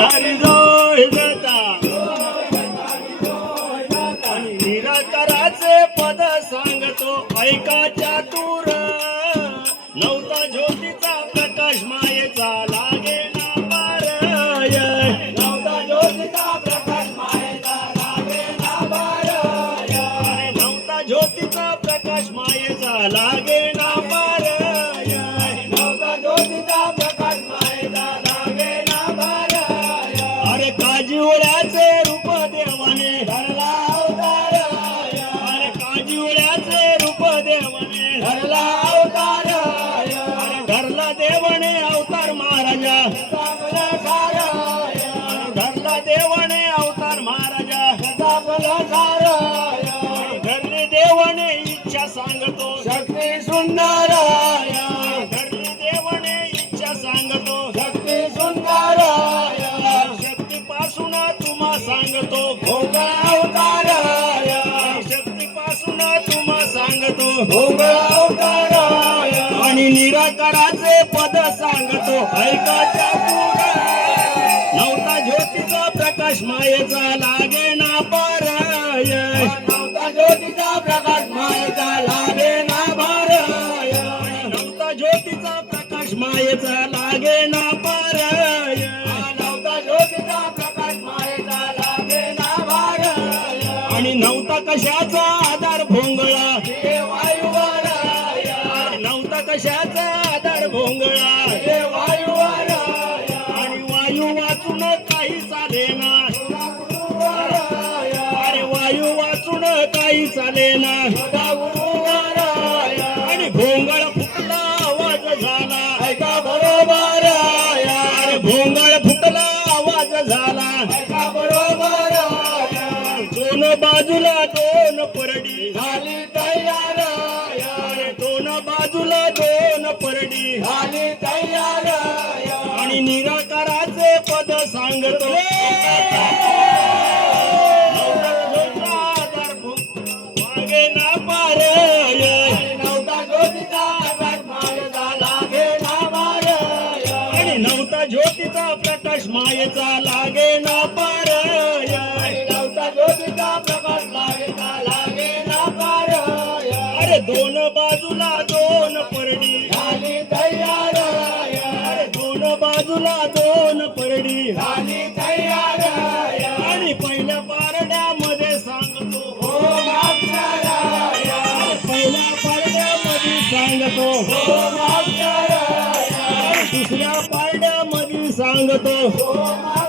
धारी जोय जाता आणि निराकाराचे पद सांगतो ऐका चातुर नवता ज्योतीचा प्रकाश मायेचा लागे ना पार नवता ज्योतीचा प्रकाश मायेचा लागे ना पार नवता ज्योतीचा प्रकाश मायेचा लागे ना पार नवता ज्योतीचा प्रकाश मायेचा लागे ना पार अरे काजिवळ्याचे रूप देवाने धरला अवतार अरे काजिवळ्याचे रूप देवाने धरला अवतार धरला देवाने अवतार महाराजा धरला देवाने अवतार महाराजा धरले देवाने इच्छा सांगतो शक्ती सुंदर धरले देवाने इच्छा सांगतो शक्ती सुंदर शक्तीपासून तुम्हा सांगतो भोंगळा अवतार शक्तीपासून तुम्हा सांगतो भोंगळा अवतार आणि निराकाराचे पद सांगतो ऐका चातुर नवता ज्योतीचा प्रकाश मायेचा लागे ना पार नवता ज्योतीचा प्रकाश मायेचा लागे ना पार नवता ज्योतीचा प्रकाश मायेचा लागे ना पार नवता ज्योतीचा प्रकाश मायेचा लागे ना पार आणि नवता कशाचा आधार भोंगळा वायुवर नवता कशाचा आधार भोंगळा वायुवर आणि वायू वाचून काही चालेना अरे वायू वाचून काही चालेना आणि भोंगळ फुटला आवाज झाला ऐका बरोबर अरे भोंगळ फुटला आवाज झाला ऐका बरोबर दोन बाजूला दोन परडी झाली तयार अरे दोन बाजूला दोन परडी झाली तयार आणि निराकाराचे पद सांगतो मागे ना पार नवता ज्योतीचा मायेचा लागे ना पार आणि नवता ज्योतीचा प्रकाश मायेचा लागे ना पार नवता ज्योतीचा प्रकाश मायेचा लागे ना पार अरे दोन बाजूला दोन परडी झाली तयार अरे दोन बाजूला दोन परडी झाली तयार आणि पहिल्या पारड्यामध्ये सांगतो पहिल्या पारड्यामध्ये सांगतो दुसऱ्या पारड्यामध्ये सांगतो